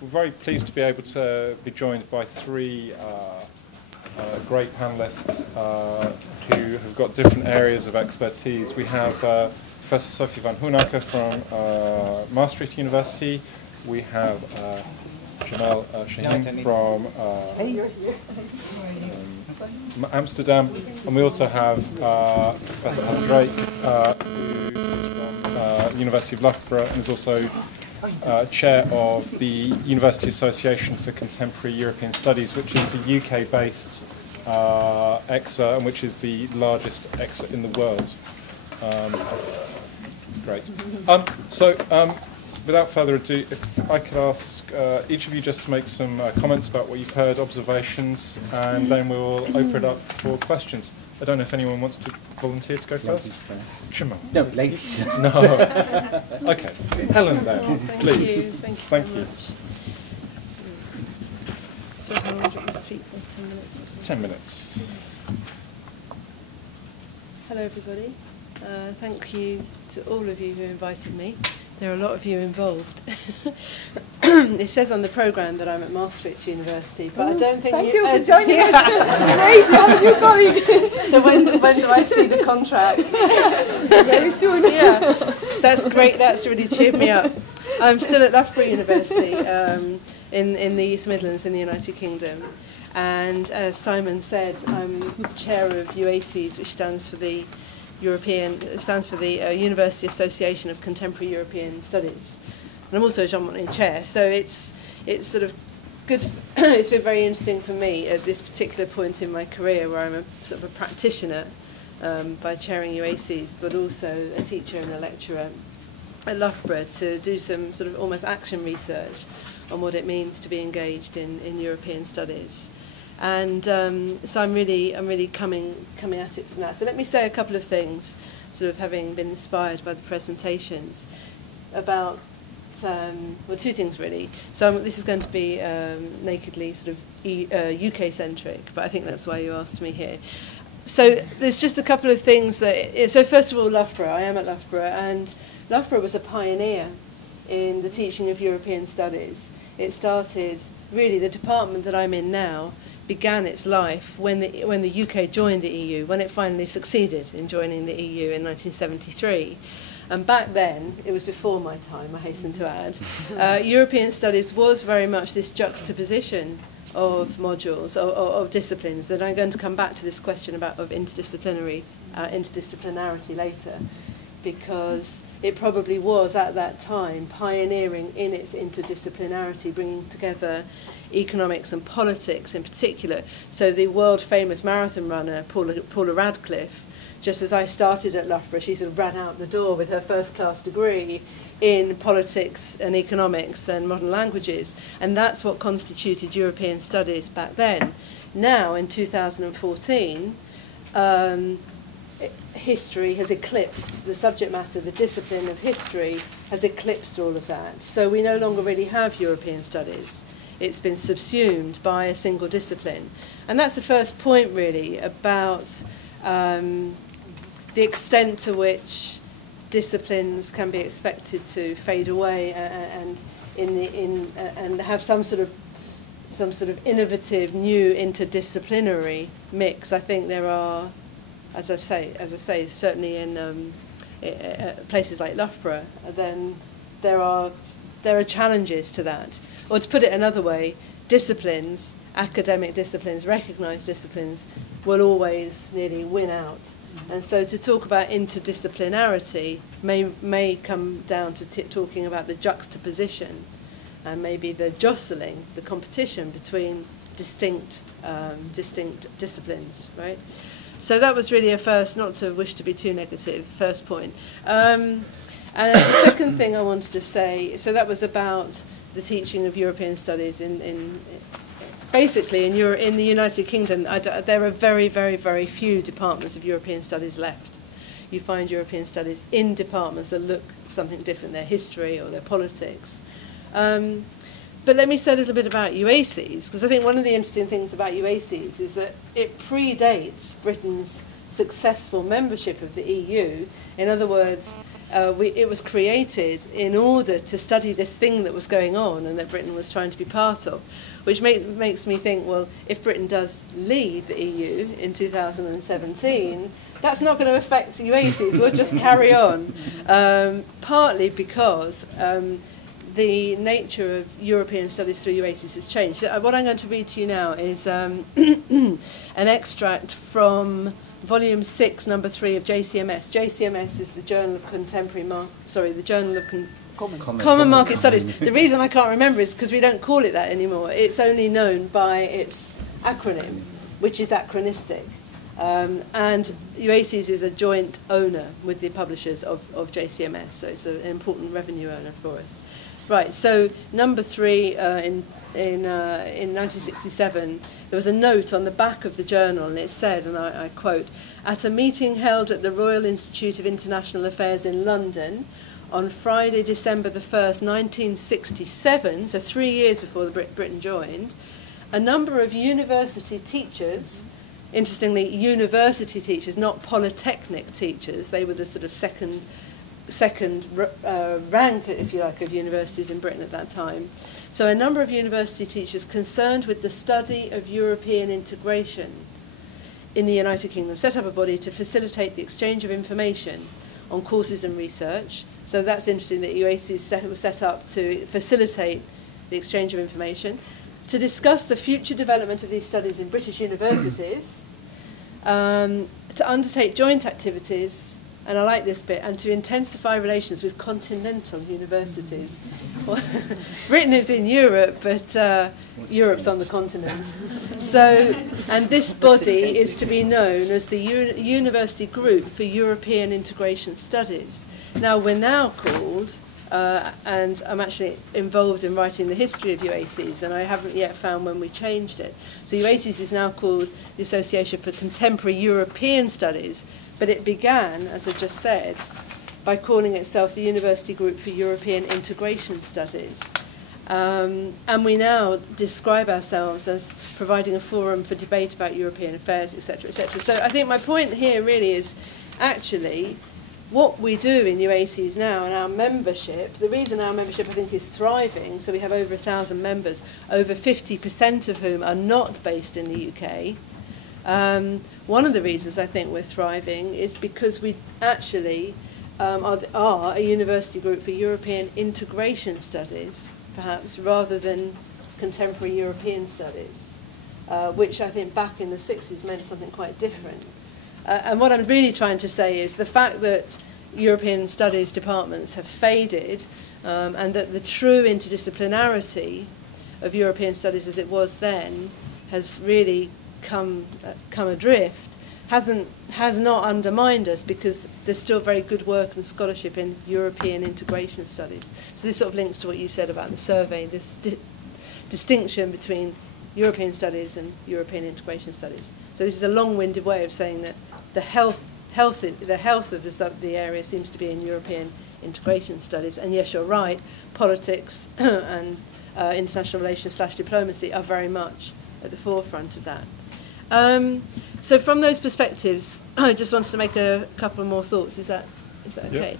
We're very pleased to be able to be joined by three great panellists who have got different areas of expertise. We have Professor Sophie Vanhoonacker from Maastricht University. We have Jamal Shahin from Amsterdam, and we also have Professor Helen who is from the University of Loughborough and is also chair of the University Association for Contemporary European Studies, which is the UK-based EXA and which is the largest EXA in the world. Great. Without further ado, if I could ask each of you just to make some comments about what you've heard, observations, and then we'll open it up for questions. I don't know if anyone wants to volunteer to go first. Jamal. No, ladies. No. Okay. Helen, then, please. Thank you very much. So how long do you speak for? 10 minutes or something? 10 minutes. Hello, everybody. Thank you to all of you who invited me. There are a lot of you involved. It says on the programme that I'm at Maastricht University, but I don't think Thank you for joining us. Great to have you coming. So when do I see the contract? Very soon. Yeah, so that's great. That's really cheered me up. I'm still at Loughborough University in the East Midlands in the United Kingdom, and as Simon said, I'm chair of UACES, which stands for the University Association of Contemporary European Studies, and I'm also a Jean Monnet chair. So it's sort of good. It's been very interesting for me at this particular point in my career, where I'm a sort of a practitioner by chairing UACES, but also a teacher and a lecturer at Loughborough, to do some sort of almost action research on what it means to be engaged in European studies. And so I'm really coming at it from that. So let me say a couple of things, sort of having been inspired by the presentations, about two things really. So this is going to be nakedly sort of UK centric, but I think that's why you asked me here. So there's just a couple of things that. So first of all, Loughborough. I am at Loughborough, and Loughborough was a pioneer in the teaching of European studies. It started, really, the department that I'm in now began its life when the UK joined the EU, when it finally succeeded in joining the EU in 1973. And back then, it was before my time, I hasten to add, European studies was very much this juxtaposition of modules, of disciplines, and I'm going to come back to this question of interdisciplinarity later, because it probably was at that time pioneering in its interdisciplinarity, bringing together economics and politics in particular. So the world famous marathon runner Paula Radcliffe, just as I started at Loughborough, she sort of ran out the door with her first class degree in politics and economics and modern languages, and that's what constituted European studies back then. Now in 2014, history has eclipsed the subject matter, the discipline of history has eclipsed all of that. So we no longer really have European studies. It's been subsumed by a single discipline. And that's the first point really about the extent to which disciplines can be expected to fade away and have some sort of innovative new interdisciplinary mix. I think there are, as I say, certainly in places like Loughborough, then there are challenges to that. Or to put it another way, disciplines, academic disciplines, recognised disciplines, will always nearly win out. And so to talk about interdisciplinarity may come down to talking about the juxtaposition and maybe the jostling, the competition between distinct disciplines, right? So that was really a first, not to wish to be too negative, first point. And the second thing I wanted to say, so that was about the teaching of European studies basically in the United Kingdom. There are very, very, very few departments of European studies left. You find European studies in departments that look something different, their history or their politics. But let me say a little bit about UACES, because I think one of the interesting things about UACES is that it predates Britain's successful membership of the EU. In other words, it was created in order to study this thing that was going on and that Britain was trying to be part of, which makes me think, well, if Britain does leave the EU in 2017, that's not going to affect UACES. We'll just carry on. Partly because the nature of European studies through UACES has changed. What I'm going to read to you now is an extract from Volume 6, Number 3 of JCMS. JCMS is the Journal of Contemporary the Journal of Common Market Studies. The reason I can't remember is because we don't call it that anymore. It's only known by its acronym, which is acronistic. And UACES is a joint owner with the publishers of JCMS, so it's an important revenue owner for us. Right, so number 3 in 1967, there was a note on the back of the journal, and it said, and I quote, "At a meeting held at the Royal Institute of International Affairs in London on Friday, December the 1st, 1967, so 3 years before Britain joined, a number of university teachers," interestingly, university teachers, not polytechnic teachers, they were the sort of second rank, if you like, of universities in Britain at that time. So a number of university teachers concerned with the study of European integration in the United Kingdom set up a body to facilitate the exchange of information on courses and research. So that's interesting that UACES was set up to facilitate the exchange of information, to discuss the future development of these studies in British universities, to undertake joint activities, and I like this bit, and to intensify relations with continental universities. Well, Britain is in Europe, but Europe's on the continent. So, and this body is to be known as the University Group for European Integration Studies. Now, we're now called, and I'm actually involved in writing the history of UACES, and I haven't yet found when we changed it. So UACES is now called the Association for Contemporary European Studies, but it began, as I just said, by calling itself the University Group for European Integration Studies. And we now describe ourselves as providing a forum for debate about European affairs, etc., etc. So I think my point here really is actually what we do in UACES now and our membership, the reason our membership I think is thriving, so we have over 1,000 members, over 50% of whom are not based in the UK. One of the reasons I think we're thriving is because we actually are a university group for European integration studies, perhaps, rather than contemporary European studies, which I think back in the 60s meant something quite different. And what I'm really trying to say is the fact that European studies departments have faded and that the true interdisciplinarity of European studies as it was then has really come adrift, has not undermined us, because there's still very good work and scholarship in European integration studies. So this sort of links to what you said about the survey, this distinction between European studies and European integration studies. So this is a long-winded way of saying that the health of the area seems to be in European integration studies. And yes, you're right, politics and international relations / diplomacy are very much at the forefront of that. So from those perspectives, I just wanted to make a couple more thoughts. Is that okay?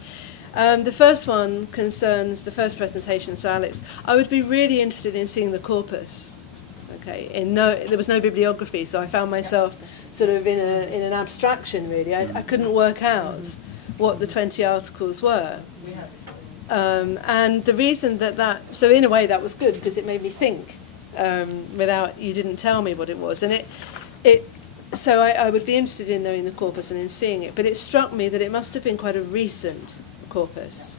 Yep. The first one concerns the first presentation. So Alex, I would be really interested in seeing the corpus. Okay, there was no bibliography, so I found myself sort of in an abstraction, really. I couldn't work out what the 20 articles were. And the reason so in a way that was good, because it made me think you didn't tell me what it was. And so I would be interested in knowing the corpus and in seeing it, but it struck me that it must have been quite a recent corpus.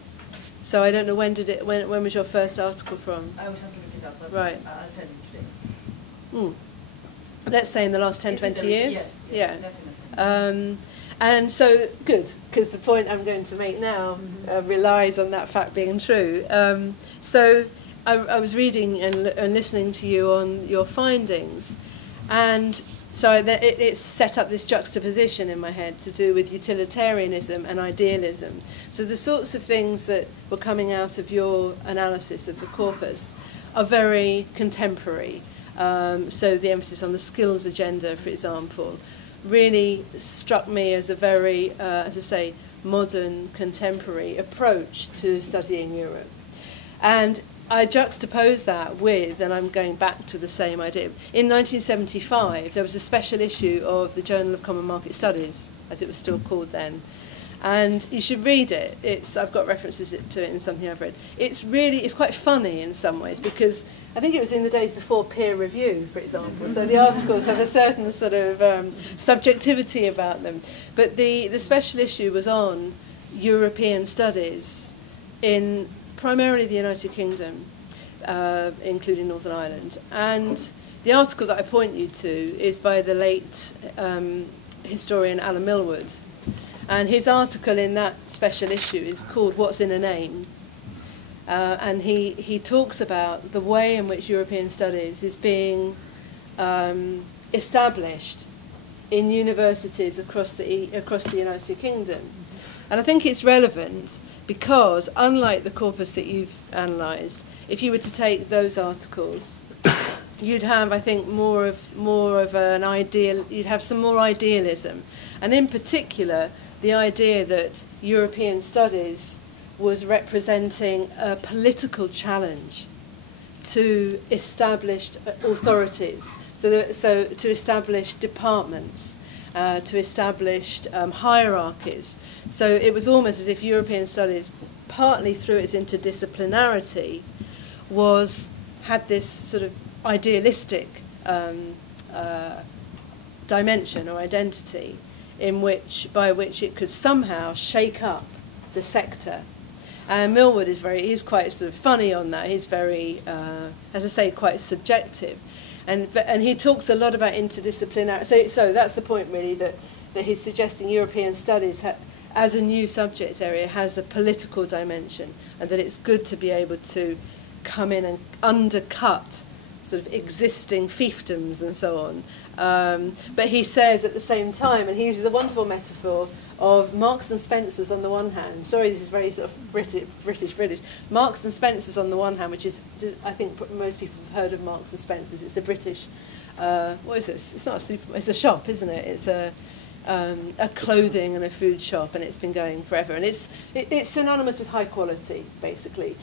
So I don't know, when was your first article from? I would have to look it up. Right. I'll tell you today. Let's say in the last 10, 20 years? Yes, yeah. Definitely. And so, good, because the point I'm going to make now relies on that fact being true. So I was reading and listening to you on your findings, and so it's set up this juxtaposition in my head to do with utilitarianism and idealism. So the sorts of things that were coming out of your analysis of the corpus are very contemporary. So the emphasis on the skills agenda, for example, really struck me as a very, as I say, modern, contemporary approach to studying Europe. And I juxtapose that with, and I'm going back to the same idea, in 1975 there was a special issue of the Journal of Common Market Studies, as it was still called then. And you should read it. I've got references to it in something I've read. It's quite funny in some ways, because I think it was in the days before peer review, for example. So the articles have a certain sort of subjectivity about them. But the special issue was on European studies in primarily the United Kingdom, including Northern Ireland. And the article that I point you to is by the late historian Alan Millward. And his article in that special issue is called What's in a Name? And he talks about the way in which European studies is being established in universities across the United Kingdom. And I think it's relevant because, unlike the corpus that you've analysed, if you were to take those articles, you'd have, I think, more of an ideal. You'd have some more idealism, and in particular, the idea that European studies was representing a political challenge to established authorities, so to established departments, to established hierarchies. So it was almost as if European studies, partly through its interdisciplinarity, had this sort of idealistic dimension or identity, by which it could somehow shake up the sector. And Millward he's quite sort of funny on that. He's very, as I say, quite subjective. And he talks a lot about interdisciplinarity. So that's the point, really, that he's suggesting European studies as a new subject area has a political dimension, and that it's good to be able to come in and undercut sort of existing fiefdoms and so on. But he says at the same time, and he uses a wonderful metaphor of Marks and Spencers on the one hand. Sorry, this is very sort of British. Marks and Spencers on the one hand, which is, I think most people have heard of Marks and Spencers. It's a British, what is this? It's not a supermarket, it's a shop, isn't it? It's a clothing and a food shop, and it's been going forever. And it's synonymous with high quality, basically.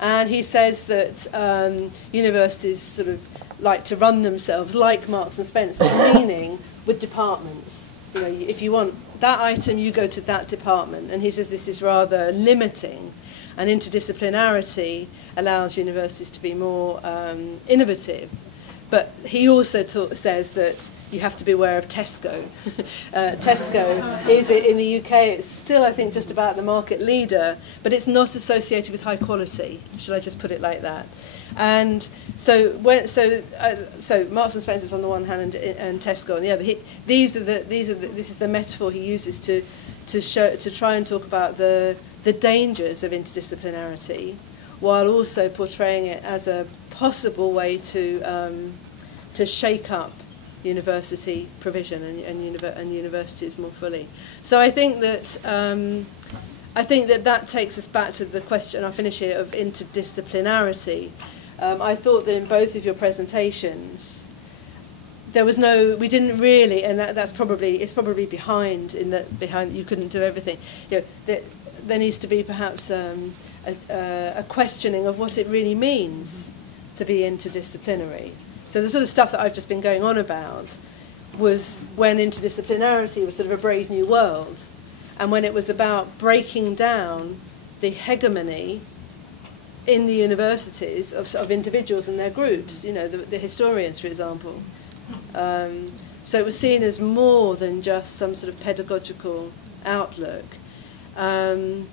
And he says that universities sort of like to run themselves like Marks and Spencer, meaning with departments. You know, if you want that item, you go to that department. And he says this is rather limiting. And interdisciplinarity allows universities to be more innovative. But he also says that you have to be aware of Tesco. Tesco is, in the UK, it's still, I think, just about the market leader, but it's not associated with high quality. Should I just put it like that? And so Marks and Spencer's on the one hand and Tesco on the other. This is the metaphor he uses to try and talk about the dangers of interdisciplinarity, while also portraying it as a possible way to shake up university provision and universities more fully. So I think that that takes us back to the question, I'll finish here, of interdisciplinarity. I thought that in both of your presentations we didn't really, and it's probably behind you couldn't do everything. You know, there needs to be perhaps a questioning of what it really means to be interdisciplinary. So the sort of stuff that I've just been going on about was when interdisciplinarity was sort of a brave new world, and when it was about breaking down the hegemony in the universities of individuals and their groups, you know, the historians, for example. So it was seen as more than just some sort of pedagogical outlook. And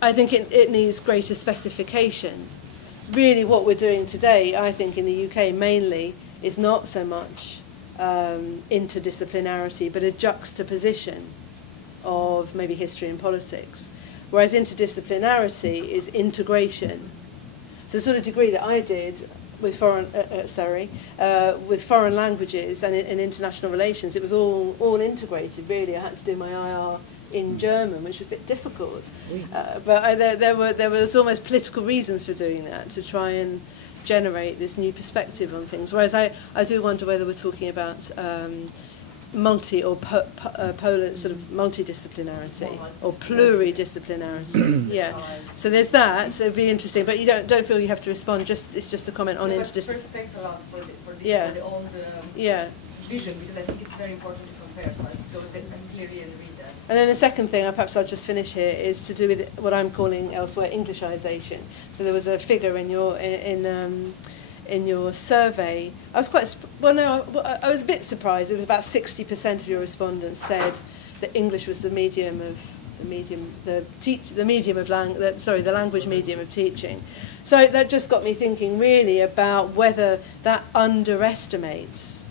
I think it needs greater specification. Really what we're doing today, I think, in the UK mainly, is not so much interdisciplinarity, but a juxtaposition of maybe history and politics. Whereas interdisciplinarity is integration. So the sort of degree that I did with Surrey, with foreign languages and in international relations, it was all integrated, really. I had to do my IR in German, which was a bit difficult. But there was almost political reasons for doing that, to try and generate this new perspective on things. Whereas I do wonder whether we're talking about multi or polar sort of multidisciplinarity or pluridisciplinarity. Yeah. So there's that. So it'd be interesting, but you don't feel you have to respond. It's just a comment on interdisciplinarity. First, thanks a lot for this, Yeah. for the old Yeah. vision, because I think it's very important to compare. So that I clearly agree that. And then the second thing, perhaps I'll just finish here, is to do with what I'm calling elsewhere Englishization. So there was a figure in your survey. I was quite I was a bit surprised. It was about 60% of your respondents said that English was the language medium of teaching. So that just got me thinking really about whether that underestimates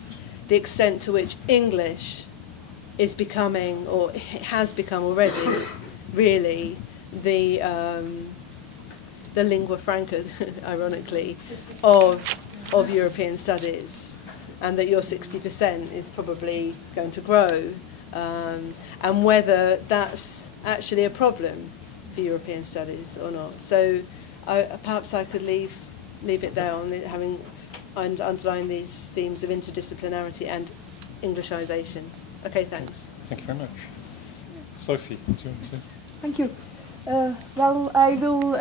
the extent to which English is becoming, or has become already, really the lingua franca, ironically, of European studies, and that your 60% is probably going to grow, and whether that's actually a problem for European studies or not. So perhaps I could leave it there on having underlined these themes of interdisciplinarity and Englishization. Okay, thanks. Thank you very much. Sophie, do you want to? Thank you. Well, I will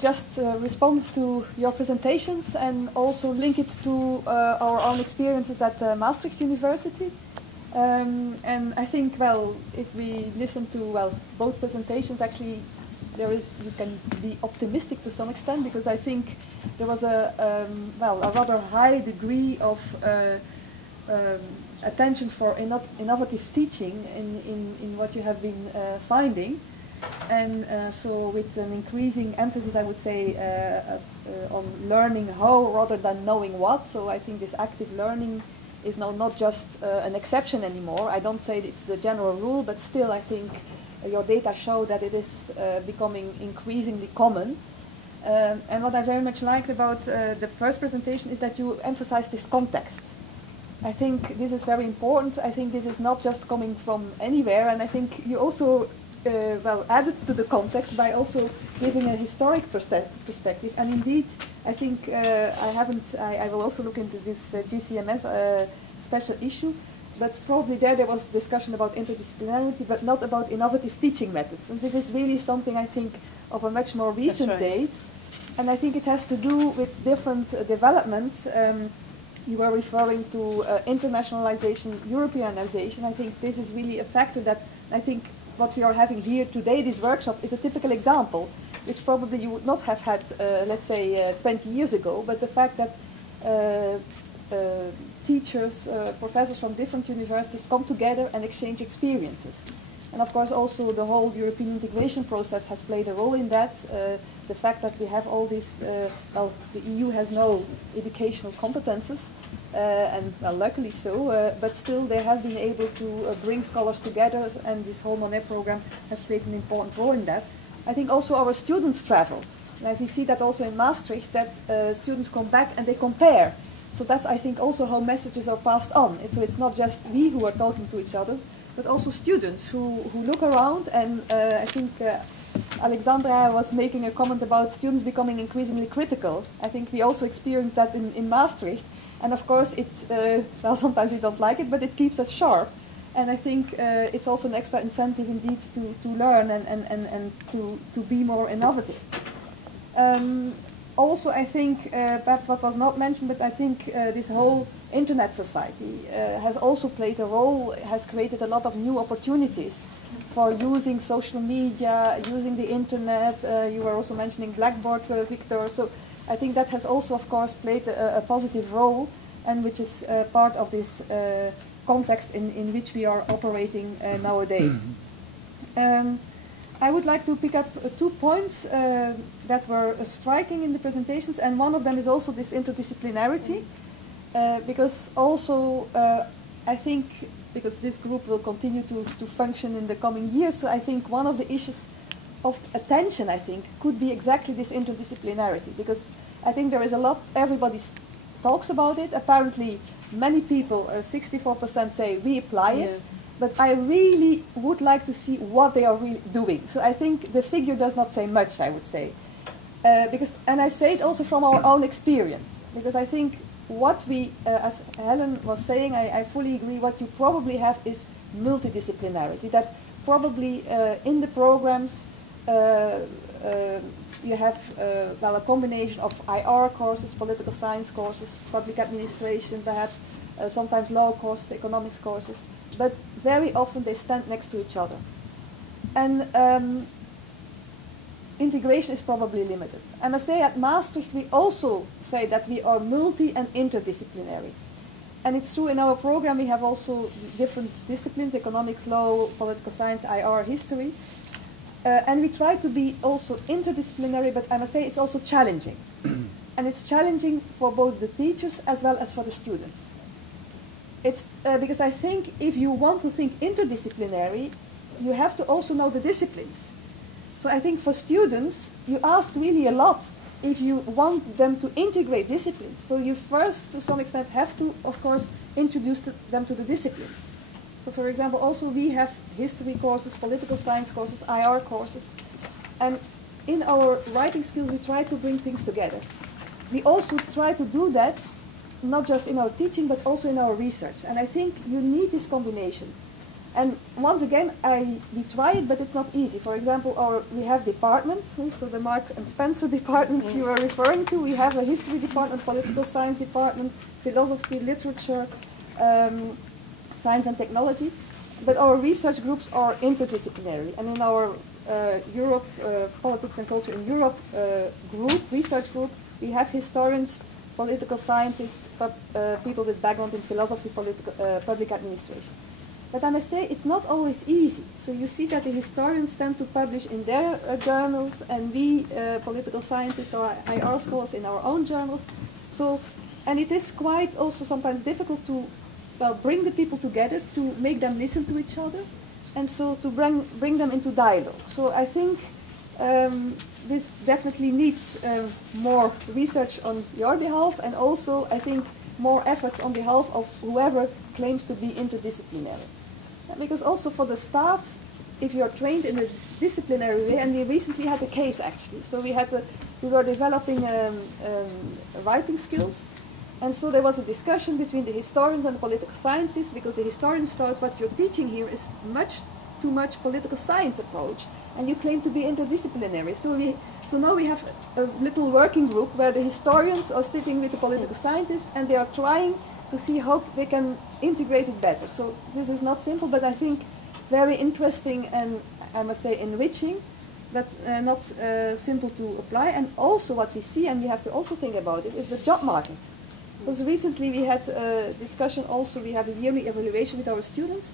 just respond to your presentations and also link it to our own experiences at Maastricht University. And I think, well, if we listen to, well, both presentations, actually, you can be optimistic to some extent, because I think there was a rather high degree of attention for innovative teaching in what you have been finding. And so with an increasing emphasis, I would say, on learning how rather than knowing what. So I think this active learning is now not just an exception anymore. I don't say it's the general rule, but still I think your data show that it is becoming increasingly common. And what I very much liked about the first presentation is that you emphasize this context. I think this is very important. I think this is not just coming from anywhere, and I think you also added to the context by also giving a historic perspective. And indeed, I think I will also look into this GCMS special issue, but probably there was discussion about interdisciplinarity, but not about innovative teaching methods. And this is really something, I think, of a much more recent date. And I think it has to do with different developments. You were referring to internationalization, Europeanization. I think this is really a factor that I think what we are having here today, this workshop, is a typical example, which probably you would not have had, let's say, 20 years ago. But the fact that teachers, professors from different universities come together and exchange experiences. And of course also the whole European integration process has played a role in that. The fact that we have all these, well, the EU has no educational competences, and well, luckily so, but still they have been able to bring scholars together, and this whole Monet program has played an important role in that. I think also our students travel. And we see that also in Maastricht, that students come back and they compare. So that's, I think, also how messages are passed on. So it's not just we who are talking to each other, but also students who look around. And I think Alexandra was making a comment about students becoming increasingly critical. I think we also experienced that in Maastricht. And of course, it's, well, sometimes we don't like it, but it keeps us sharp. And I think it's also an extra incentive indeed to learn and to be more innovative. Also, I think perhaps what was not mentioned, but I think this whole internet society has also played a role, has created a lot of new opportunities for using social media, using the internet. You were also mentioning Blackboard, Victor. So I think that has also, of course, played a positive role, and which is part of this context in which we are operating nowadays. I would like to pick up 2 points that were striking in the presentations, and one of them is also this interdisciplinarity, because also I think, because this group will continue to function in the coming years, so I think one of the issues of attention, I think, could be exactly this interdisciplinarity, because I think there is a lot, everybody talks about it. Apparently many people, 64% say we apply it, but I really would like to see what they are really doing. So I think the figure does not say much, I would say. Because, and I say it also from our own experience, because I think what we, as Helen was saying, I fully agree, what you probably have is multidisciplinarity, that probably in the programs you have well, a combination of IR courses, political science courses, public administration perhaps, sometimes law courses, economics courses, but very often they stand next to each other. And integration is probably limited. I must say at Maastricht we also say that we are multi and interdisciplinary. And it's true in our program we have also different disciplines, economics, law, political science, IR, history. And we try to be also interdisciplinary, but I must say it's also challenging. And it's challenging for both the teachers as well as for the students. It's because I think if you want to think interdisciplinary, you have to also know the disciplines. So I think for students, you ask really a lot if you want them to integrate disciplines. So you first, to some extent, have to, of course, introduce them to the disciplines. So for example, also we have history courses, political science courses, IR courses. And in our writing skills, we try to bring things together. We also try to do that, not just in our teaching, but also in our research. And I think you need this combination. And once again, we try it, but it's not easy. For example, we have departments, so the Mark and Spencer departments you were referring to. We have a history department, political science department, philosophy, literature, science and technology. But our research groups are interdisciplinary. And in our Europe, Politics and Culture in Europe research group, we have historians, political scientists, people with background in philosophy, public administration. But I must say, it's not always easy. So you see that the historians tend to publish in their journals, and we, political scientists or IR scholars, in our own journals. So, and it is quite also sometimes difficult to, well, bring the people together, to make them listen to each other, and so to bring them into dialogue. So I think this definitely needs more research on your behalf, and also, I think, more efforts on behalf of whoever claims to be interdisciplinary. Because also for the staff, if you're trained in a disciplinary way, and we recently had a case actually, so we were developing writing skills, and so there was a discussion between the historians and the political scientists, because the historians thought what you're teaching here is much too much political science approach, and you claim to be interdisciplinary. So now we have a little working group where the historians are sitting with the political scientists, and they are trying to see how they can integrate it better. So this is not simple, but I think very interesting and, I must say, enriching. That's not simple to apply. And also what we see, and we have to also think about it, is the job market. Because recently we had a discussion also, we have a yearly evaluation with our students,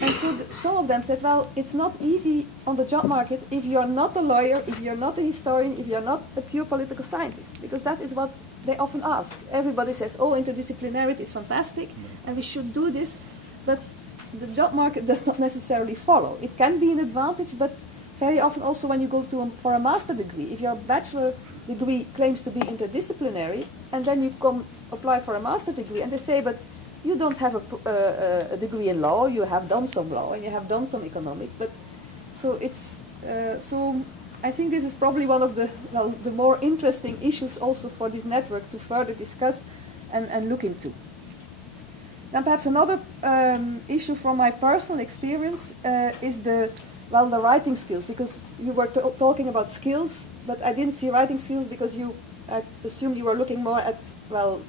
and so some of them said, well, it's not easy on the job market if you're not a lawyer, if you're not a historian, if you're not a pure political scientist, because that is what they often ask. Everybody says, oh, interdisciplinarity is fantastic, and we should do this, but the job market does not necessarily follow. It can be an advantage, but very often also when you go for a master degree, if your bachelor degree claims to be interdisciplinary, and then you apply for a master degree, and they say, but you don't have a degree in law, you have done some law, and you have done some economics, but so it's, so I think this is probably one of the more interesting issues also for this network to further discuss and look into. Then perhaps another issue from my personal experience is the writing skills, because you were talking about skills, but I didn't see writing skills because I assumed you were looking more at,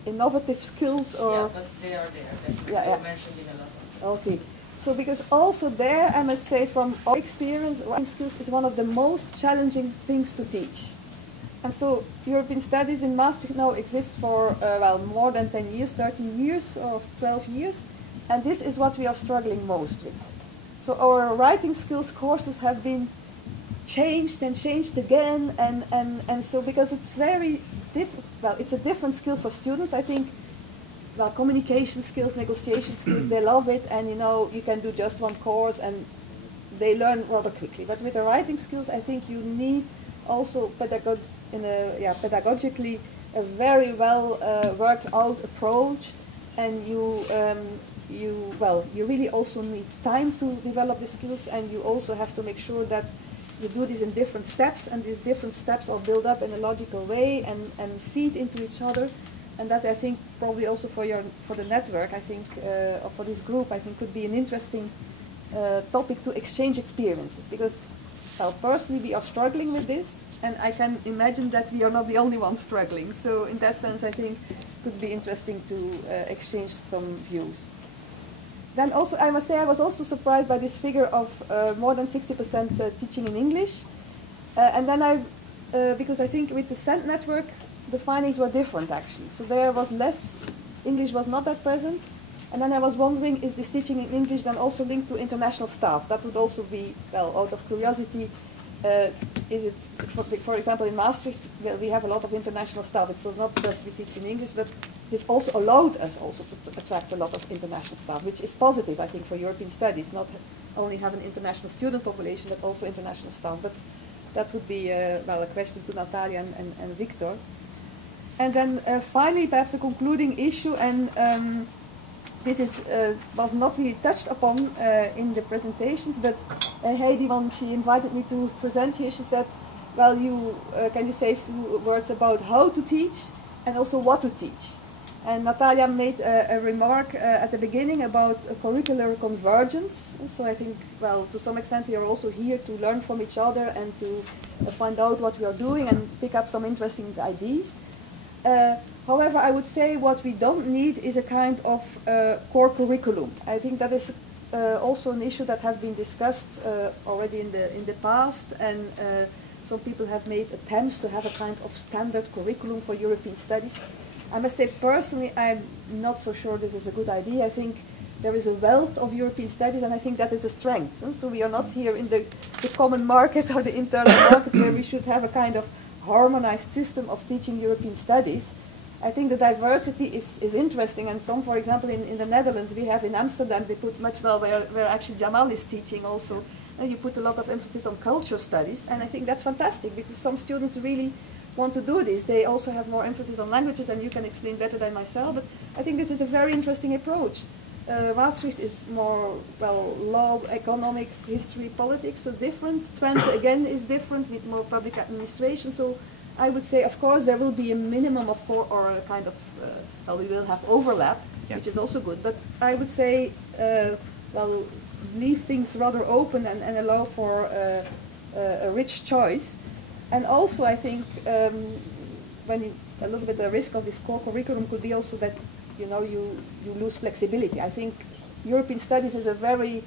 innovative skills or... Yeah, but they are there. They're mentioned in a lot of them. Okay. So because also there, I must say, from our experience, writing skills is one of the most challenging things to teach. And so European Studies in Maastricht now exists for, more than 10 years, 13 years or 12 years. And this is what we are struggling most with. So our writing skills courses have been changed and changed again. And so because it's very different, it's a different skill for students, I think. Communication skills, negotiation skills, they love it, and you can do just one course and they learn rather quickly. But with the writing skills, I think you need also pedagogically a very well worked out approach, and you really also need time to develop the skills, and you also have to make sure that you do this in different steps, and these different steps are built up in a logical way and feed into each other. and that I think probably also for the network, I think, or for this group, I think could be an interesting topic to exchange experiences, because well, personally we are struggling with this, and I can imagine that we are not the only ones struggling. So in that sense, I think it could be interesting to exchange some views. Then also, I must say, I was also surprised by this figure of more than 60% teaching in English. And then because I think with the SEND network, the findings were different actually. So there was less, English was not that present. And then I was wondering, is this teaching in English then also linked to international staff? That would also be, well, out of curiosity, is it, for example, in Maastricht, well, we have a lot of international staff. It's so not just we teach in English, but this also allowed us also to attract a lot of international staff, which is positive, I think, for European studies, not only have an international student population, but also international staff. But that would be, well, a question to Natalia and Victor. And then finally, perhaps a concluding issue, and this is, was not really touched upon in the presentations, but Heidi, when she invited me to present here, she said, well, can you say a few words about how to teach and also what to teach? And Natalia made a remark at the beginning about curricular convergence. So I think, well, to some extent we are also here to learn from each other and to find out what we are doing and pick up some interesting ideas. However, I would say what we don't need is a kind of core curriculum. I think that is also an issue that has been discussed already in the past, and some people have made attempts to have a kind of standard curriculum for European studies. I must say personally, I'm not so sure this is a good idea. I think there is a wealth of European studies, and I think that is a strength. So we are not here in the common market or the internal market where we should have a kind of harmonized system of teaching European studies. I think the diversity is interesting, and some, for example, in the Netherlands, we have in Amsterdam, they put much, well, where actually Jamal is teaching also, you put a lot of emphasis on culture studies, and I think that's fantastic, because some students really want to do this. They also have more emphasis on languages, and you can explain better than myself, but I think this is a very interesting approach. Maastricht is more, well, law, economics, history, politics, so different. Twente, again, is different with more public administration, so I would say, of course, there will be a minimum of, or a kind of, well, we will have overlap, which is also good, but I would say, well, leave things rather open and allow for a rich choice. And also, I think, when a little bit the risk of this core curriculum could be also that, you know, you lose flexibility. I think European studies is a very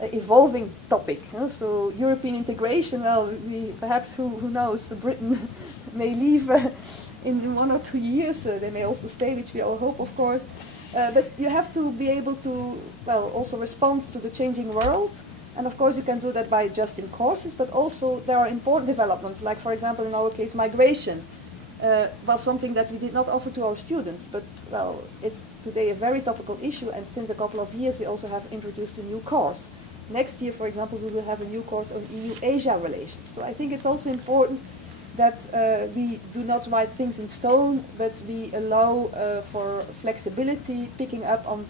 evolving topic. So European integration, well, perhaps who knows, Britain may leave in 1 or 2 years. They may also stay, which we all hope, of course. But you have to be able to, well, also respond to the changing world. And of course you can do that by adjusting courses, but also there are important developments, like for example in our case migration was something that we did not offer to our students, but well, it's today a very topical issue, and since a couple of years we also have introduced a new course. Next year, for example, we will have a new course on EU-Asia relations. So I think it's also important that we do not write things in stone, but we allow for flexibility, picking up on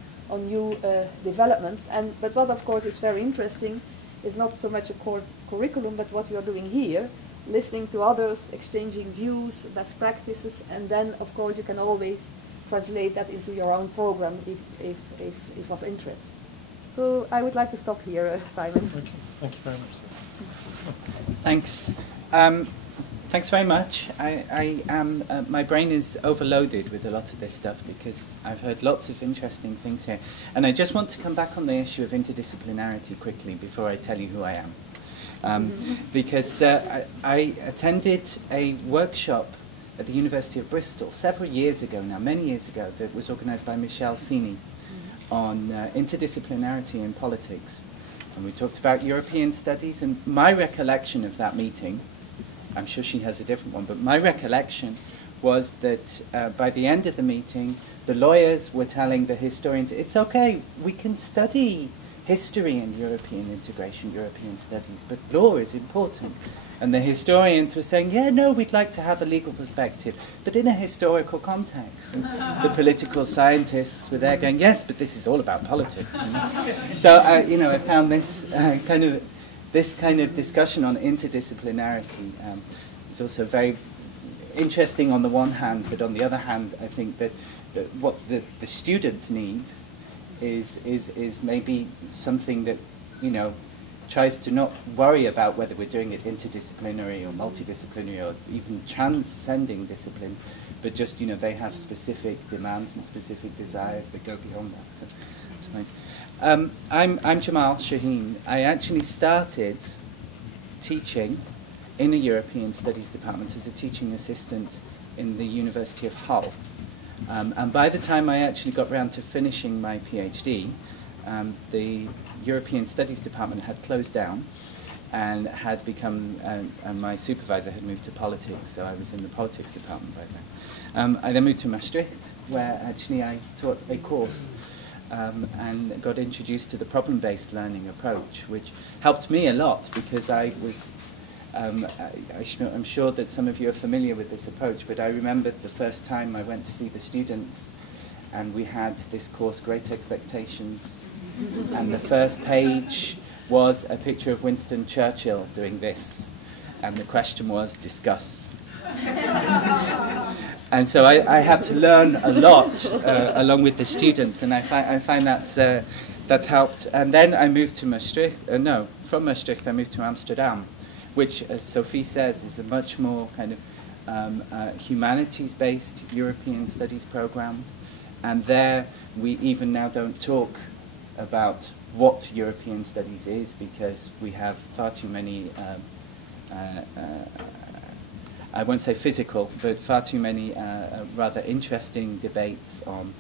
new developments. But what of course is very interesting is not so much a core curriculum, but what we are doing here, listening to others, exchanging views, best practices, and then of course you can always translate that into your own program if of interest. So I would like to stop here, Simon. Okay. Thank you very much. Thanks. Thanks very much. My brain is overloaded with a lot of this stuff because I've heard lots of interesting things here. And I just want to come back on the issue of interdisciplinarity quickly before I tell you who I am. Because I attended a workshop at the University of Bristol several years ago now, many years ago, that was organised by Michelle Sini on interdisciplinarity in politics. And we talked about European studies, and my recollection of that meeting, I'm sure she has a different one, but my recollection was that by the end of the meeting, the lawyers were telling the historians, it's okay, we can study history and European integration, European studies, but law is important. And the historians were saying, yeah, no, we'd like to have a legal perspective, but in a historical context. And the political scientists were there going, yes, but this is all about politics. You know? So, you know, I found this kind of discussion on interdisciplinarity is also very interesting on the one hand, but on the other hand, I think that what the students need is maybe something that, you know, tries to not worry about whether we're doing it interdisciplinary or multidisciplinary or even transcending disciplines, but just, you know, they have specific demands and specific desires that go beyond that. So, that's fine. I'm Jamal, Shahin. I actually started teaching in a European Studies department as a teaching assistant in the University of Hull. And by the time I actually got round to finishing my PhD, the European Studies department had closed down and had become, and my supervisor had moved to politics, so I was in the politics department by then. I then moved to Maastricht, where actually I taught a course and got introduced to the problem-based learning approach, which helped me a lot because I was, I'm sure that some of you are familiar with this approach, but I remember the first time I went to see the students and we had this course, Great Expectations, and the first page was a picture of Winston Churchill doing this, and the question was, discuss. And so I had to learn a lot along with the students, and I find that's helped. And then I moved to Maastricht, from Maastricht I moved to Amsterdam, which, as Sophie says, is a much more kind of humanities-based European studies program. And there we even now don't talk about what European studies is because we have far too many, I won't say physical, but far too many rather interesting debates on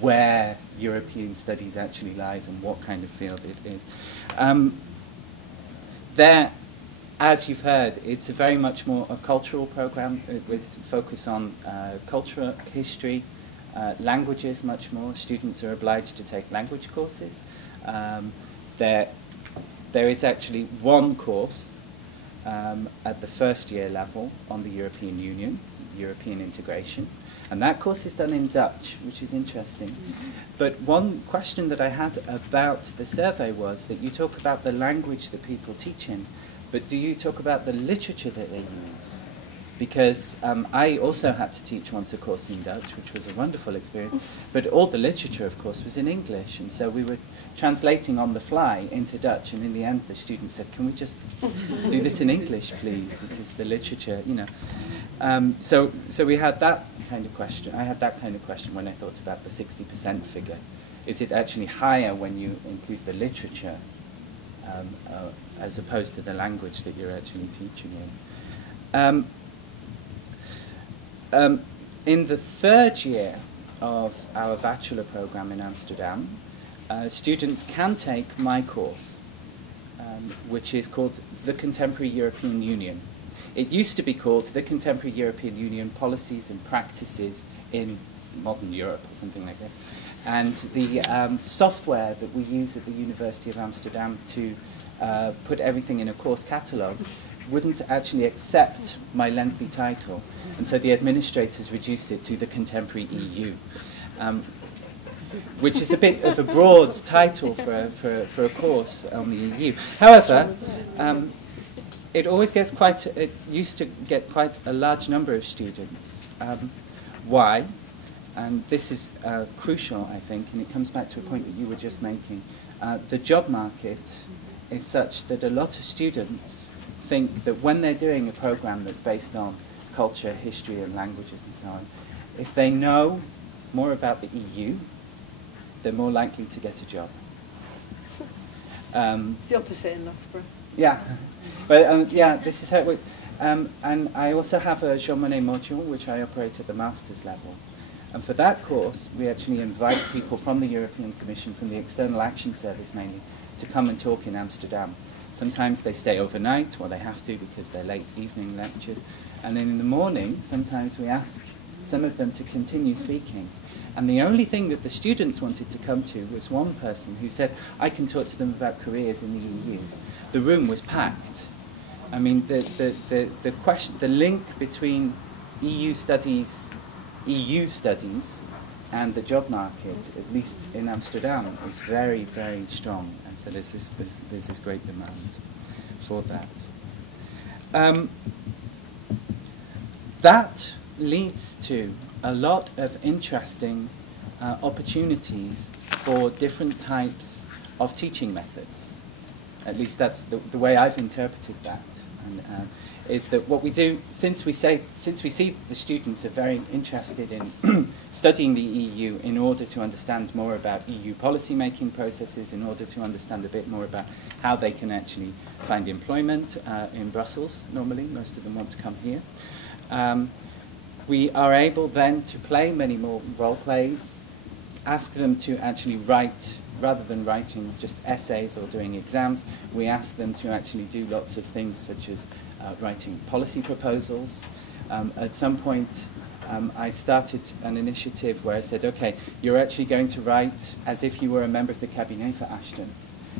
where European studies actually lies and what kind of field it is. There, as you've heard, it's a very much more a cultural program with focus on culture, history, languages much more. Students are obliged to take language courses. There is actually one course at the first year level on the European Union, European integration, and that course is done in Dutch, which is interesting. But one question that I had about the survey was that you talk about the language that people teach in, but do you talk about the literature that they use? Because I also had to teach once a course in Dutch, which was a wonderful experience, but all the literature, of course, was in English, and so we were translating on the fly into Dutch, and in the end the student said, can we just do this in English, please, because the literature, you know. So we had that kind of question. I had that kind of question when I thought about the 60% figure. Is it actually higher when you include the literature as opposed to the language that you're actually teaching in? In the third year of our bachelor program in Amsterdam, students can take my course, which is called The Contemporary European Union. It used to be called The Contemporary European Union Policies and Practices in Modern Europe, or something like that. And the software that we use at the University of Amsterdam to put everything in a course catalogue wouldn't actually accept my lengthy title, and so the administrators reduced it to the Contemporary EU, which is a bit of a broad title for a course on the EU. However, it always gets it used to get quite a large number of students. Why? And this is crucial, I think, and it comes back to a point that you were just making. The job market is such that a lot of students think that when they're doing a program that's based on culture, history, and languages and so on, if they know more about the EU, they're more likely to get a job. It's the opposite in Loughborough. Yeah, but yeah, this is how it works. And I also have a Jean Monnet module, which I operate at the master's level. And for that course, we actually invite people from the European Commission, from the External Action Service mainly, to come and talk in Amsterdam. Sometimes they stay overnight, well they have to because they're late evening lectures, and then in the morning sometimes we ask some of them to continue speaking. And the only thing that the students wanted to come to was one person who said, I can talk to them about careers in the EU. The room was packed. I mean, the question, the link between EU studies and the job market, at least in Amsterdam, is very, very strong. And so there's this great demand for that. that leads to a lot of interesting opportunities for different types of teaching methods. At least that's the way I've interpreted that. And, is that what we do, since we see the students are very interested in studying the EU in order to understand more about EU policy making processes, in order to understand a bit more about how they can actually find employment in Brussels, normally, most of them want to come here. We are able then to play many more role plays, ask them to actually write, rather than writing just essays or doing exams, we ask them to actually do lots of things such as writing policy proposals. At some point, I started an initiative where I said, okay, you're actually going to write as if you were a member of the cabinet for Ashton,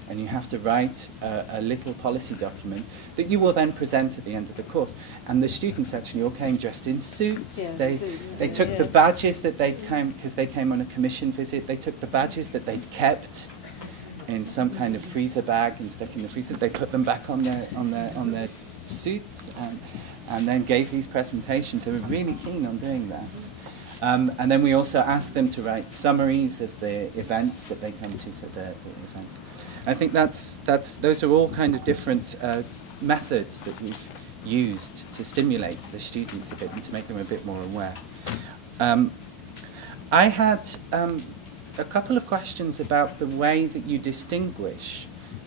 and you have to write a little policy document that you will then present at the end of the course. And the students actually all came dressed in suits. Yeah, they took the badges that they came, because they came on a commission visit, they took the badges that they'd kept in some kind of freezer bag and stuck in the freezer. They put them back on their suits and then gave these presentations. They were really keen on doing that. And then we also asked them to write summaries of the events that they come to, so the events. I think those are all kind of different methods that we've used to stimulate the students a bit and to make them a bit more aware. I had a couple of questions about the way that you distinguish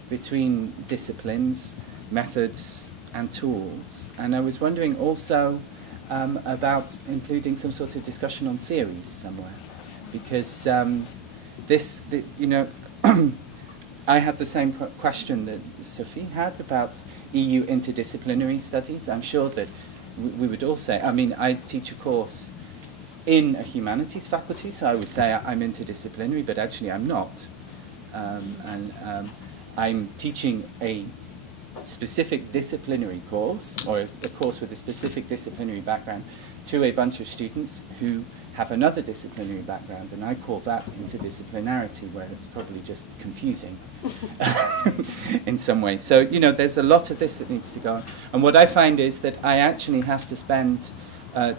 between disciplines, methods, and tools. And I was wondering also about including some sort of discussion on theories somewhere, because I had the same question that Sophie had about EU interdisciplinary studies. I'm sure that we would all say, I mean, I teach a course in a humanities faculty, so I would say I'm interdisciplinary, but actually I'm not. I'm teaching a specific disciplinary course, or a course with a specific disciplinary background, to a bunch of students who have another disciplinary background, and I call that interdisciplinarity, where it's probably just confusing in some ways. So, you know, there's a lot of this that needs to go on. And what I find is that I actually have to spend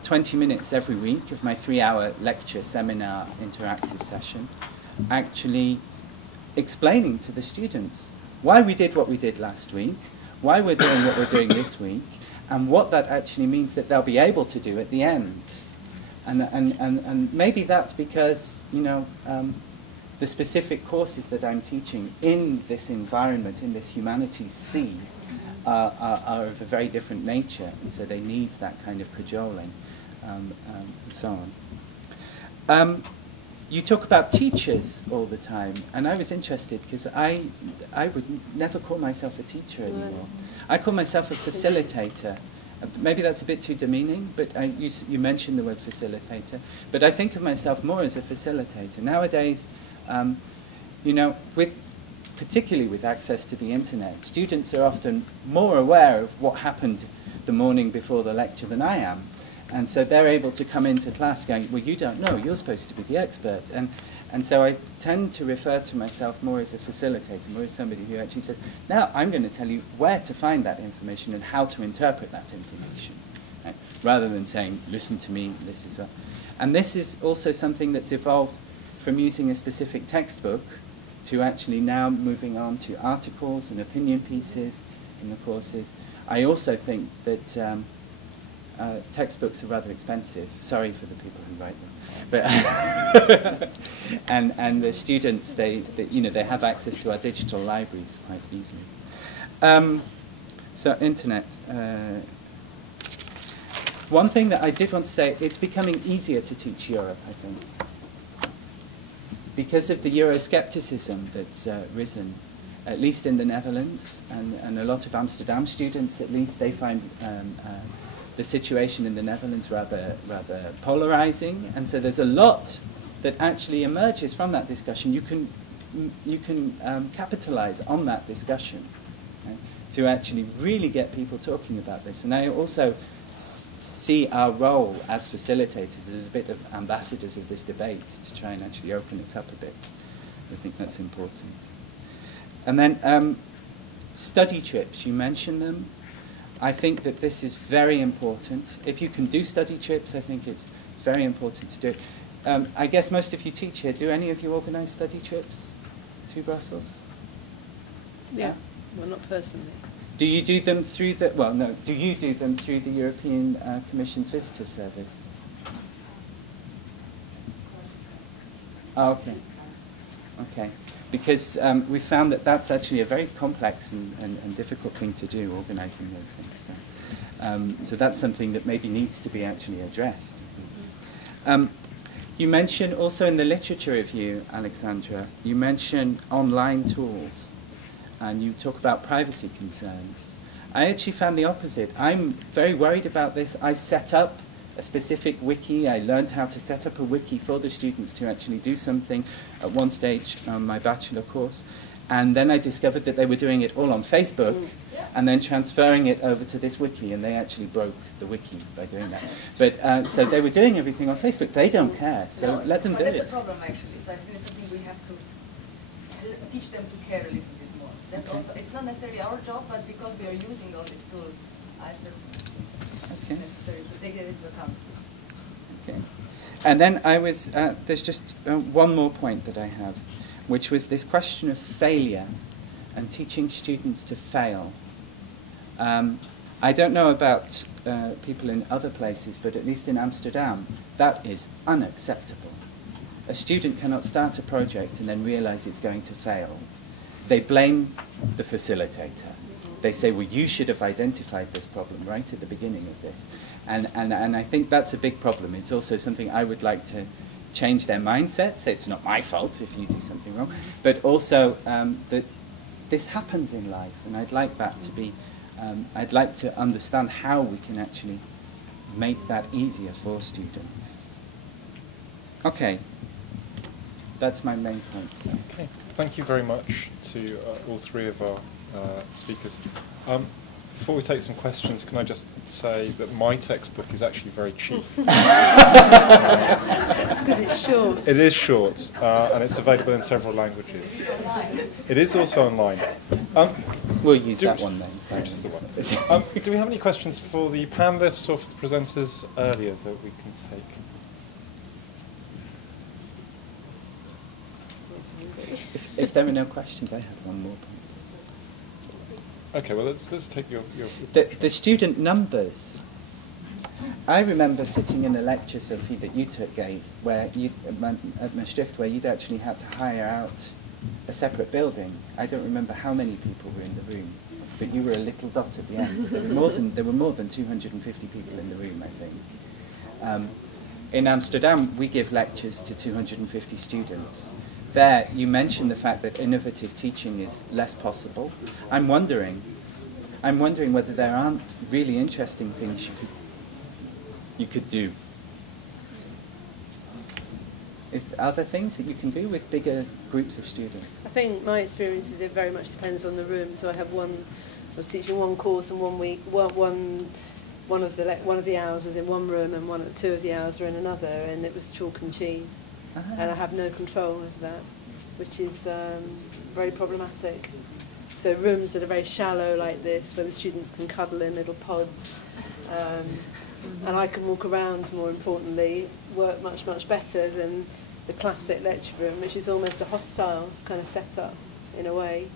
20 minutes every week of my 3-hour lecture, seminar, interactive session, actually explaining to the students why we did what we did last week, why we're doing what we're doing this week, and what that actually means that they'll be able to do at the end. And maybe that's because, you know, the specific courses that I'm teaching in this environment, in this humanities sea, are of a very different nature, and so they need that kind of cajoling, and so on. You talk about teachers all the time, and I was interested because I would never call myself a teacher anymore. I call myself a facilitator. Maybe that's a bit too demeaning, but you mentioned the word facilitator. But I think of myself more as a facilitator. Nowadays, you know, particularly with access to the internet, students are often more aware of what happened the morning before the lecture than I am. And so they're able to come into class going, well, you don't know, you're supposed to be the expert. And so I tend to refer to myself more as a facilitator, more as somebody who actually says, now I'm going to tell you where to find that information and how to interpret that information, right? Rather than saying, listen to me, this is what. And this is also something that's evolved from using a specific textbook to actually now moving on to articles and opinion pieces in the courses. I also think that textbooks are rather expensive. Sorry for the people who write them, but and the students, they have access to our digital libraries quite easily. So internet. One thing that I did want to say, it's becoming easier to teach Europe, I think, because of the Euroscepticism that's risen, at least in the Netherlands, and a lot of Amsterdam students, at least, they find the situation in the Netherlands rather polarizing, and so there's a lot that actually emerges from that discussion. You can capitalize on that discussion, right, to actually really get people talking about this. And I also see our role as facilitators as a bit of ambassadors of this debate to try and actually open it up a bit. I think that's important. And then study trips, you mentioned them. I think that this is very important. If you can do study trips, I think it's very important to do it. I guess most of you teach here. Do any of you organise study trips to Brussels? Yeah. Well, not personally. Do you do them through the, well, no, do you do them through the European Commission's Visitor Service? Oh, okay. Okay. Because we found that that's actually a very complex and difficult thing to do, organising those things. So that's something that maybe needs to be actually addressed. You mentioned also in the literature review, Alexandra, you mentioned online tools. And you talk about privacy concerns. I actually found the opposite. I'm very worried about this. I set up a specific wiki. I learned how to set up a wiki for the students to actually do something at one stage on my bachelor course. And then I discovered that they were doing it all on Facebook and then transferring it over to this wiki, and they actually broke the wiki by doing that. But so they were doing everything on Facebook. They don't care, so No, let them do but it. that's a problem, actually. So I think it's something we have to teach them to care a little bit more. That's Okay. also, it's not necessarily our job, but because we are using all these tools, I think Okay. it's necessary to take it into account. Okay. And then I was, there's just one more point that I have, which was this question of failure and teaching students to fail. I don't know about people in other places, but at least in Amsterdam, that is unacceptable. A student cannot start a project and then realize it's going to fail. They blame the facilitator. They say, well, you should have identified this problem right at the beginning of this. And I think that's a big problem. It's also something I would like to change their mindset, say it's not my fault if you do something wrong, but also that this happens in life, and I'd like that to be, I'd like to understand how we can actually make that easier for students. Okay, that's my main point. So. Okay, thank you very much to all three of our speakers. Before we take some questions, can I just say that my textbook is actually very cheap. It's because it's short. It is short, and it's available in several languages. It is also online. We'll use that one then. Which is the one. Do we have any questions for the panelists or for the presenters earlier that we can take? If there are no questions, I have one more point. Okay, well, let's take your... The student numbers. I remember sitting in a lecture, Sophie, that you gave, where you, at Maastricht, where you'd actually had to hire out a separate building. I don't remember how many people were in the room, but you were a little dot at the end. There were more than 250 people in the room, I think. In Amsterdam, we give lectures to 250 students. There, you mentioned the fact that innovative teaching is less possible. I'm wondering whether there aren't really interesting things you could do. Are there things that you can do with bigger groups of students? I think my experience is it very much depends on the room. So I was teaching one course, and one week, one of the hours was in one room, and two of the hours were in another, and it was chalk and cheese. And I have no control of that, which is very problematic. So rooms that are very shallow like this, where the students can cuddle in little pods, and I can walk around, more importantly, work much, much better than the classic lecture room, which is almost a hostile kind of setup in a way.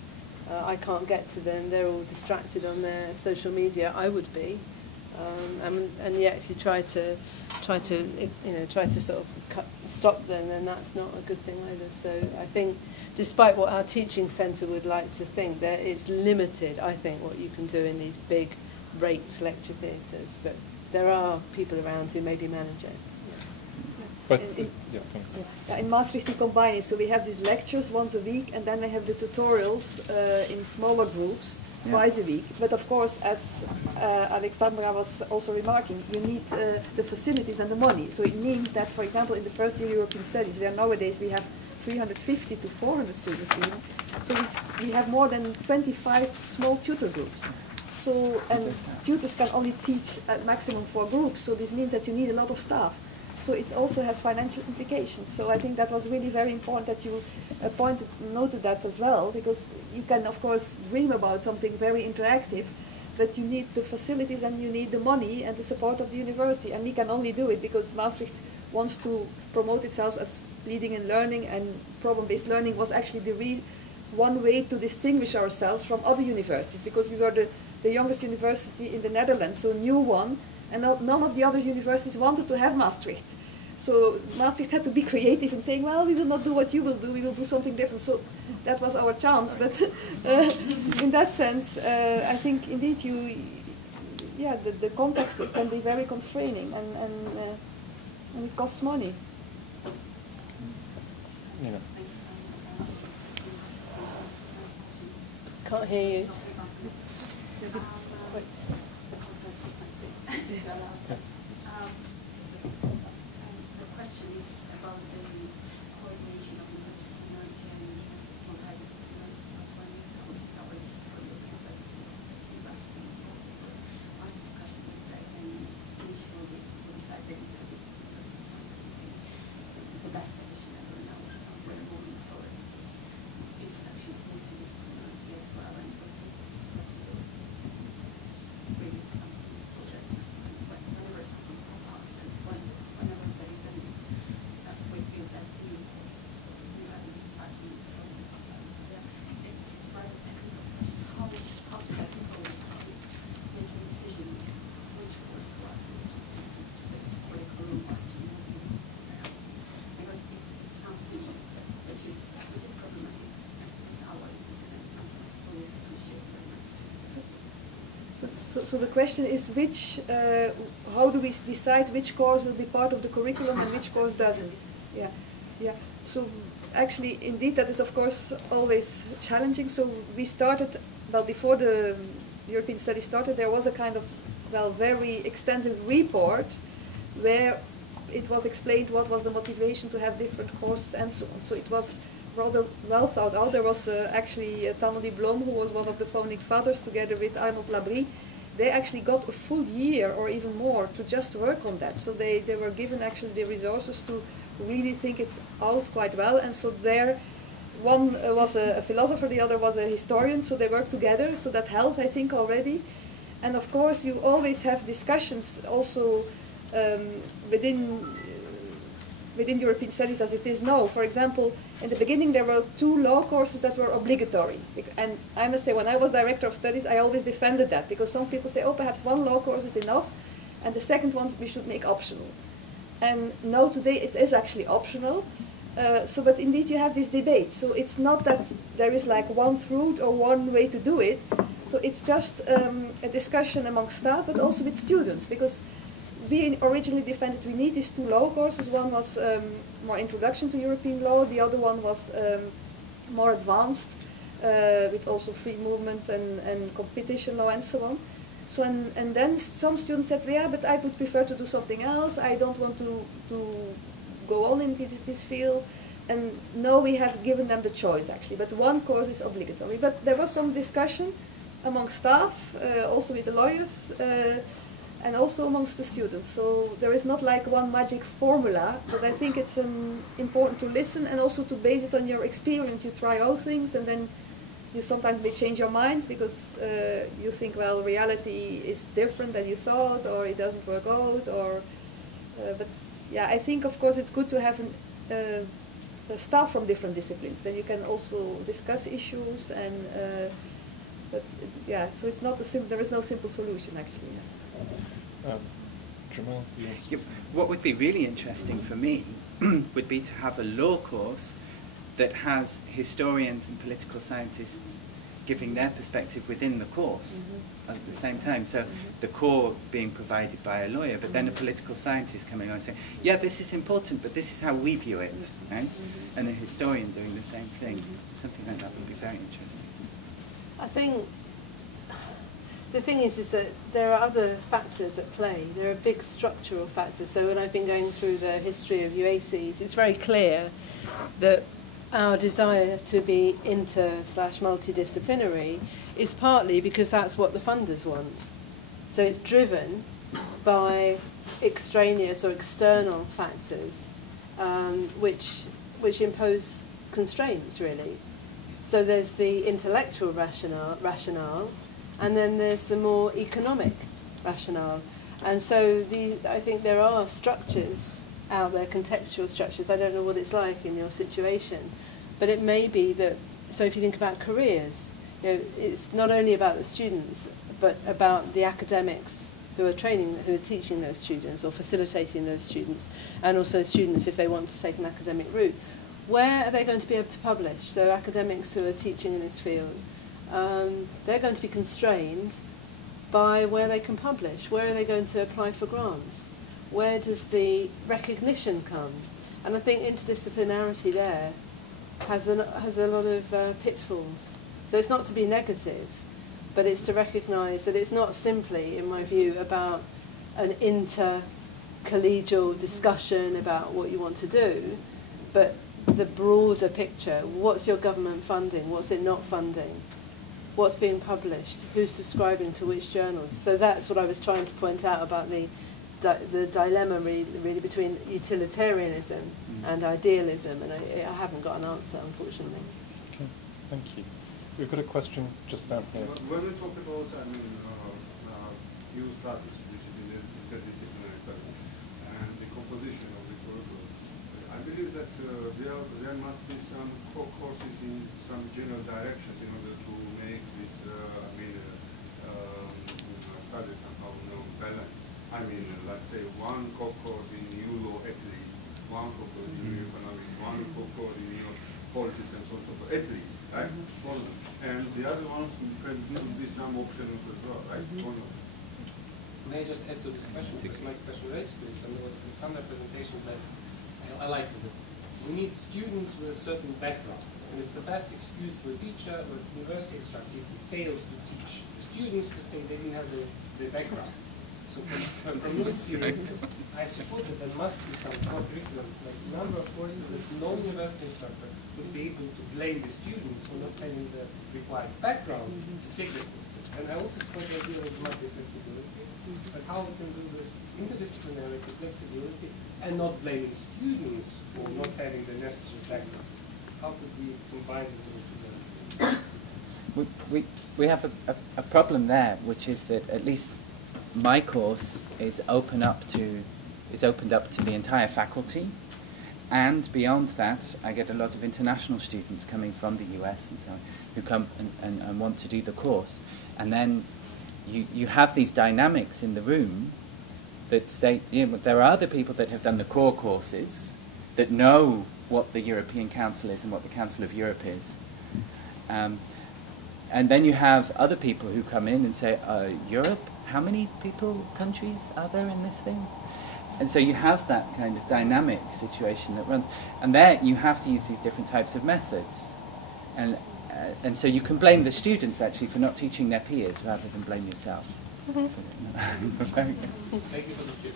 I can't get to them, they're all distracted on their social media. I would be. And yet, if you try to sort of stop them, then that's not a good thing either. So I think, despite what our teaching centre would like to think, there is limited, I think, what you can do in these big raked lecture theatres. But there are people around who maybe manage it. But, in Maastricht we combine it, so we have these lectures once a week, and then they have the tutorials in smaller groups. Twice a week, but of course, as Alexandra was also remarking, you need the facilities and the money. So it means that, for example, in the first year European Studies, where nowadays we have 350 to 400 students even, so we have more than 25 small tutor groups. So, and tutors can only teach at maximum 4 groups, so this means that you need a lot of staff. So it also has financial implications. So I think that was really very important that you noted that as well, because you can, of course, dream about something very interactive, but you need the facilities and you need the money and the support of the university, and we can only do it because Maastricht wants to promote itself as leading in learning, and problem-based learning was actually one way to distinguish ourselves from other universities, because we were the youngest university in the Netherlands, so a new one, and none of the other universities wanted to have Maastricht. So Maastricht had to be creative in saying, well, we will not do what you will do, we will do something different. So that was our chance. But in that sense, I think indeed the context can be very constraining, and it costs money. Yeah. Can't hear you. The question is about the coordination of interdisciplinarity and multidisciplinarity. As one is the host coverage for European studies university, much discussion with that, and initially we decided interdisciplinarity is the best solution ever. Now we're moving towards this introduction of multidisciplinarity as well, and what is flexibility. It's really something to progress. Whenever something pops up, and whenever there is a need, we feel that the new courses, so we have been starting to it's rather technical question. How to get people making decisions, which course to what to the curriculum or to because it's something which is problematic nowadays, and we appreciate very much So the question is how do we decide which course will be part of the curriculum and which course doesn't? Yeah, yeah. So actually, indeed, that is of course always challenging. So we started, before the European study started, there was a kind of, very extensive report where it was explained what was the motivation to have different courses and so on. So it was rather well thought out. There was actually Taneli Blom, who was one of the founding fathers, together with INOTLES. They actually got a full year or even more to just work on that. So they were given actually the resources to really think it out quite well. And so one was a philosopher, the other was a historian, so they worked together. So that helped, I think, already. And of course, you always have discussions also within European studies as it is now. For example, in the beginning there were 2 law courses that were obligatory. And I must say, when I was director of studies, I always defended that, because some people say, oh, perhaps 1 law course is enough, and the second one we should make optional. And now today it is actually optional. But indeed you have this debate. So it's not that there is like one route or one way to do it. So it's just a discussion among staff, but also with students, because we originally defended we need these 2 law courses. One was more introduction to European law, the other one was more advanced, with also free movement and competition law and so on. So and then some students said, yeah, but I would prefer to do something else. I don't want to go on in this field. And now we have given them the choice actually, but 1 course is obligatory. But there was some discussion among staff, also with the lawyers, and also amongst the students. So there is not like one magic formula, but I think it's important to listen and also to base it on your experience. You try out things and then you sometimes may change your mind because you think, well, reality is different than you thought, or it doesn't work out, or but yeah, I think of course it's good to have staff from different disciplines. Then you can also discuss issues and but yeah, so it's not there is no simple solution actually. Jamal, yes. Yeah, what would be really interesting for me would be to have a law course that has historians and political scientists giving their perspective within the course at the same time. So the core being provided by a lawyer, but then a political scientist coming on and saying, yeah, this is important, but this is how we view it, right? And a historian doing the same thing. Something like that would be very interesting. I think the thing is that there are other factors at play. There are big structural factors. So when I've been going through the history of UACES, it's very clear that our desire to be inter/multidisciplinary is partly because that's what the funders want. So it's driven by extraneous or external factors which impose constraints, really. So there's the intellectual rationale, And then there's the more economic rationale. And so I think there are structures out there, contextual structures. I don't know what it's like in your situation, but it may be that, so if you think about careers, you know, it's not only about the students, but about the academics who are teaching those students or facilitating those students, and also students if they want to take an academic route. Where are they going to be able to publish? So academics who are teaching in this field, they're going to be constrained by where they can publish. Where are they going to apply for grants? Where does the recognition come? And I think interdisciplinarity there has a lot of pitfalls. So it's not to be negative, but it's to recognise that it's not simply, in my view, about an intercollegial discussion about what you want to do, but the broader picture. What's your government funding? What's it not funding? What's being published? Who's subscribing to which journals? So that's what I was trying to point out about the dilemma really between utilitarianism and idealism, and I haven't got an answer, unfortunately. Okay, thank you. We've got a question just down here. When we talk about, new studies, which is interdisciplinary studies, and the composition of the curriculum, I believe that there must be some courses in some general directions in order to make this, studies somehow balanced. I mean, let's say one course in new law at least, one course in new economics, one course in new politics and so on, so forth, at least, right? And the other ones can be some options as well, right? May I just add to this question, because my question relates to it, and there was some representation that I liked it. We need students with a certain background, and it's the best excuse for a teacher or a university instructor if he fails to teach the students to say they didn't have the background. So from your experience, I suppose that there must be some core curriculum, like a number of courses that no university instructor would be able to blame the students for not having the required background to take the courses. And I also support the idea that there must be flexibility, but how we can do this interdisciplinarity, flexibility, and not blaming students for not having the necessary background. How could we combine the two together? We have a problem there, which is that at least my course is opened up to the entire faculty, and beyond that, I get a lot of international students coming from the US and so on, who come and want to do the course. And then you have these dynamics in the room that state, there are other people that have done the core courses, that know what the European Council is and what the Council of Europe is. And then you have other people who come in and say, Europe? How many countries are there in this thing? And so you have that kind of dynamic situation that runs. And there you have to use these different types of methods. And so you can blame the students, actually, for not teaching their peers rather than blame yourself. Very good. Thank you for the tip.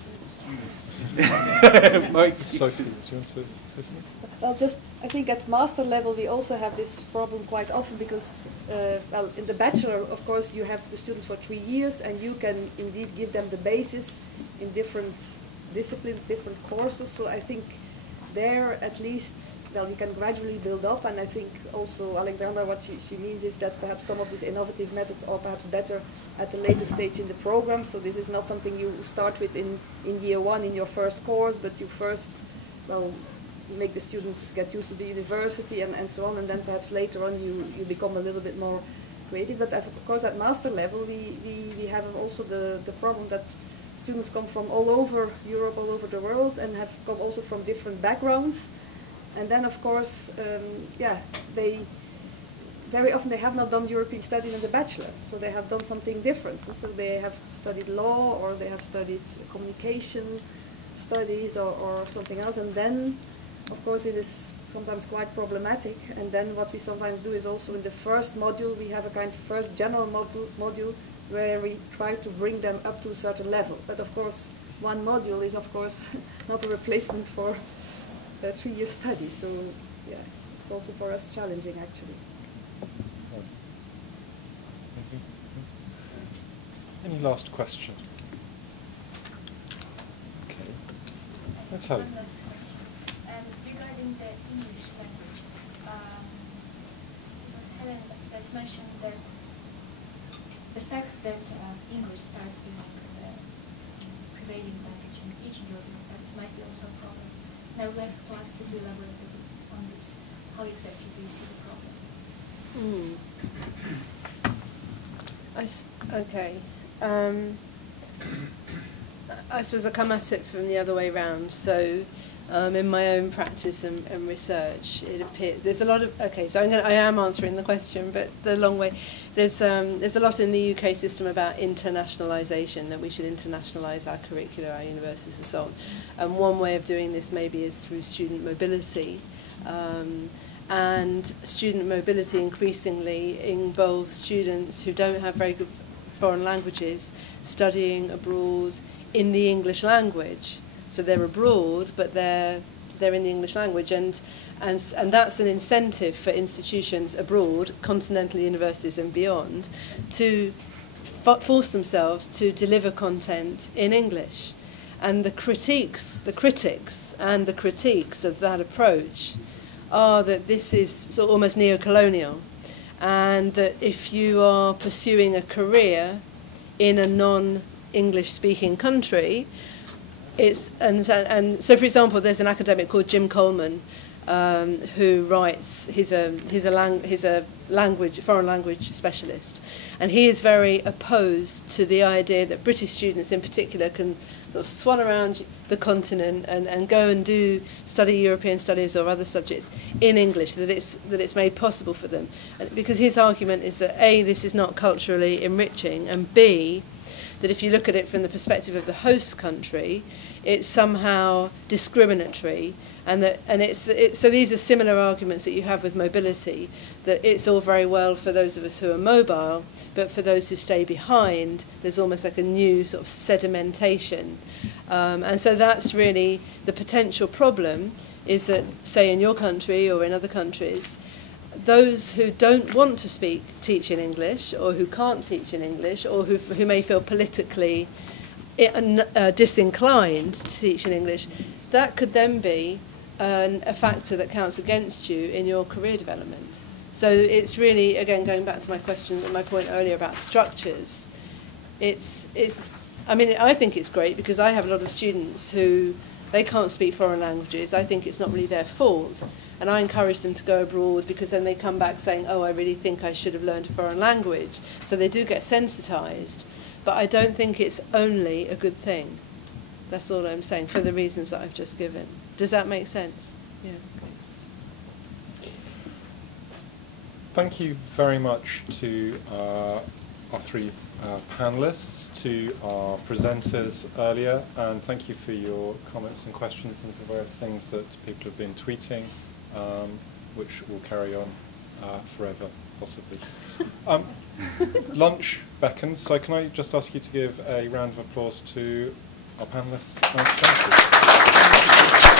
More excuses. Sophie, do you want to say something? Well, I think at master level we also have this problem quite often because, in the bachelor, of course, you have the students for 3 years and you can indeed give them the basis in different disciplines, different courses. So I think there at least, you can gradually build up, and I think also Alexandra, what she means is that perhaps some of these innovative methods are perhaps better at a later stage in the program. So this is not something you start with in year one in your first course, but you first, you make the students get used to the university and so on, and then perhaps later on you become a little bit more creative. But of course at master level we have also the problem that students come from all over Europe, all over the world, and have come also from different backgrounds. And then of course, they very often they have not done European studies in the bachelor, so they have done something different. So they have studied law, or they have studied communication studies, or something else, and then of course it is sometimes quite problematic. And then what we sometimes do is also in the first module we have a kind of first general module where we try to bring them up to a certain level. But of course one module is of course not a replacement for a 3-year study, so yeah, it's also for us challenging actually. Any last question? Okay. Let's have it. Regarding the English language, it was Helen that mentioned that the fact that English starts being the prevailing language in teaching European studies might be also a problem. And I would like to ask you to elaborate a bit on this. How exactly do you see the problem? Okay. I suppose I come at it from the other way round. So, in my own practice and research, it appears there's a lot of. Okay, so I am answering the question, but the long way. There's a lot in the UK system about internationalisation, that we should internationalise our curricula, our universities, and so on. And one way of doing this maybe is through student mobility. And student mobility increasingly involves students who don't have very good foreign languages studying abroad in the English language. So they're abroad, but they're in the English language, and that's an incentive for institutions abroad, continental universities and beyond, to force themselves to deliver content in English. And the critiques of that approach are that this is sort of almost neo-colonial, and that if you are pursuing a career in a non-English speaking country, and so for example, there's an academic called Jim Coleman who writes. He's a foreign language specialist, and he is very opposed to the idea that British students in particular can sort of swan around the continent and go and study European studies or other subjects in English, that it's made possible for them. Because his argument is that A, this is not culturally enriching, and B, that if you look at it from the perspective of the host country, it's somehow discriminatory, so these are similar arguments that you have with mobility, that it's all very well for those of us who are mobile, but for those who stay behind, there's almost like a new sort of sedimentation. And so that's really the potential problem, is that, say, in your country or in other countries, those who don't want to teach in English, or who can't teach in English, or who may feel politically disinclined to teach in English, that could then be a factor that counts against you in your career development. So it's really, again, going back to my point earlier about structures. I think it's great, because I have a lot of students who they can't speak foreign languages. I think it's not really their fault, and I encourage them to go abroad, because then they come back saying, "Oh, I really think I should have learned a foreign language." So they do get sensitised, but I don't think it's only a good thing. That's all I'm saying, for the reasons that I've just given. Does that make sense? Yeah. Okay. Thank you very much to our three panellists, to our presenters earlier, and thank you for your comments and questions and for various things that people have been tweeting, which will carry on forever, possibly. Lunch beckons, so can I just ask you to give a round of applause to our panellists and presenters?